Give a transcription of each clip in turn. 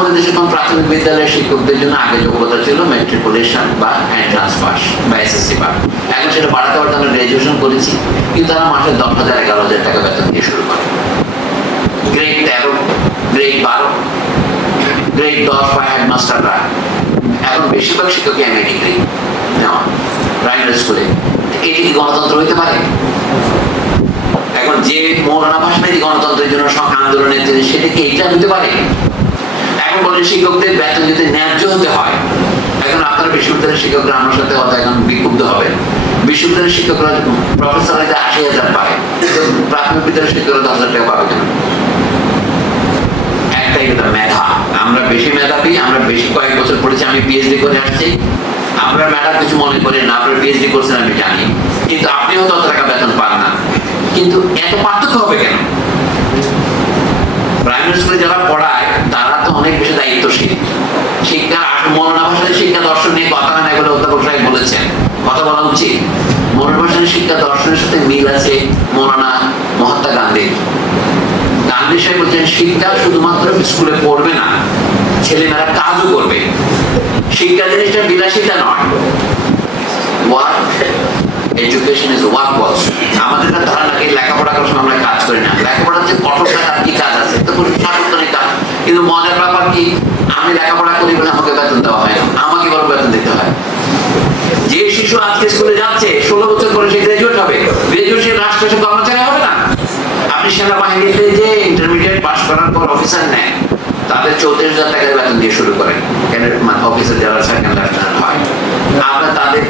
আমাদের দেশে কোন প্রাথমিক বিদ্যালয়ের শিক্ষকদের জন্য আগে যোগ্যতা ছিল মেট্রিকুলেশন বা এন্ট্রান্স পাস বা এসএসসি পাস এখন সেটা বাড়াতে বাড়াতে আমরা গ্রাজুয়েশন করেছি, কিন্তু তারা মাসে দশ হাজার, এগারো হাজার টাকা বেতন দিয়ে শুরু করে। গ্রেড তেরো গ্রেড বারো গ্রেড দশ বা হেডমাস্টাররা এখন বেশিরভাগ শিক্ষকই এমএ ডিগ্রি নেওয়া প্রাইমারি স্কুলে এটি কি গণতন্ত্র হইতে পারে? এখন যে মৌলানা ভাষণে গণতন্ত্রের জন্য সং আন্দোলনের দিনে সেটা কি এইটা হতে পারে? এখন শিক্ষকদের বেতন যদি ন্যায্য হতে হয়, এখন আপনারা বিশ্ববিদ্যালয়ের শিক্ষকরা আমার সাথে হয়তো এখন বিক্ষুব্ধ হবে। বিশ্ববিদ্যালয়ের শিক্ষকরা প্রফেসর আশি হাজার পায়, প্রাথমিক বিদ্যালয়ের শিক্ষকরা দশ হাজার টাকা পাবে একটাই কথা, মেধা। আমরা বেশি আমরা বেশি কয়েক বছর পড়েছি, আমি পিএইচডি করে আসছি। আমরা ম্যাডাম কিছু মনে করেন না, আপনার পিএইচডি করছেন, আমি জানি। কিন্তু আপনিও টাকা বেতন পান না। কিন্তু এত পার্থক্য হবে কেন? প্রাইমারি স্কুলে যারা পড়ায় অনেক বেশি দায়িত্বশীল। শিক্ষা মনোনা ভাষায় শিক্ষা দর্শন নিয়ে কথা হয় না বলে অধ্যাপক সাহেব বলেছেন। কথা বলা উচিত। মনোনা শিক্ষা দর্শনের সাথে মিল আছে মৌলানা মহাত্মা গান্ধীর। গান্ধী সাহেব বলছেন, শিক্ষা শুধুমাত্র স্কুলে পড়বে না, ছেলেমেয়েরা কাজও করবে। শিক্ষা জিনিসটা বিলাসিতা নয়। Work education is work also আমাদের ধারণা লেখাপড়া করার সময় আমরা কাজ করি না। লেখাপড়া যে কঠোর কাজ কি কাজ আছে তো কোনো সার্বক্ষণিক কাজ কিন্তু মজার ব্যাপার কি আমি করি আমাকে বেতন দেওয়া হয়। আমাকে বড় বেতন দিতে হয়। যে শিশু আজকে স্কুলে যাচ্ছে, ষোলো বছর পরে সে গ্রাজুয়েট হবে। গ্রাজুয়েট সে রাষ্ট্র সে কর্মচারী হবে না? আপনি সেনাবাহিনীতে যে ইন্টারমিডিয়েট পাস করার পর অফিসার নেন, তাদের চৌত্রিশ হাজার টাকার বেতন দিয়ে শুরু করেন। অফিসার যারা সেকেন্ড লেফটেন্যান্ট হয়। আমরা তাদের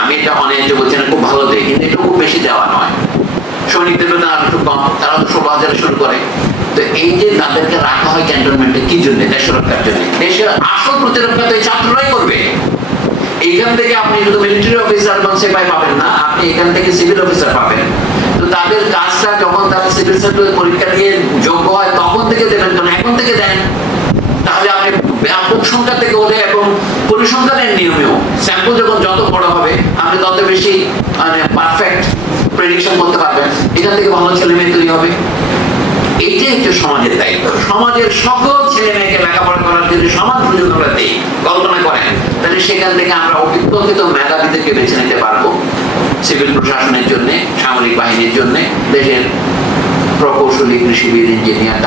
আমি এটা অনেক বলছি না খুব ভালো দেয় কিন্তু এটা খুব বেশি দেওয়া নয়। সৈনিকদের বেতন আরও একটু কম তারা তো ষোলো শুরু করে। তো এই যে তাদেরকে রাখা হয় ক্যান্টনমেন্টে, কি জন্য? দেশ রক্ষার জন্য। দেশের আসল প্রতিরক্ষা তো এই ছাত্ররাই করবে। এইখান থেকে আপনি শুধু মিলিটারি অফিসার এবং সেপাই পাবেন না, আপনি এখান থেকে সিভিল অফিসার পাবেন। তো তাদের কাজটা যখন তারা সিভিল সার্ভিস পরীক্ষা দিয়ে যোগ্য হয়, তখন থেকে দেবেন কেন এখন থেকে দেন। তাহলে আপনি ব্যাপক সংখ্যা থেকে হলে এবং পরিসংখ্যানের নিয়মেও স্যাম্পল যখন যত বড় হবে, আপনি তত বেশি মানে পারফেক্ট প্রেডিকশন করতে পারবেন। এখান থেকে ভালো ছেলে মেয়ে তৈরি হবে। এইটাই হচ্ছে সমাজের দায়িত্ব। সমাজের সকল ছেলে মেয়েকে লেখাপড়া করার জন্য সমান সুযোগ আমরা দিই, কল্পনা করেন, তাহলে সেখান থেকে আমরা অতিপ্রকৃত মেধাবীদেরকে বেছে নিতে পারব। সিভিল প্রশাসনের জন্য, সামরিক বাহিনীর জন্য, দেশের প্রকৌশলী, কৃষিবিদ, ইঞ্জিনিয়ার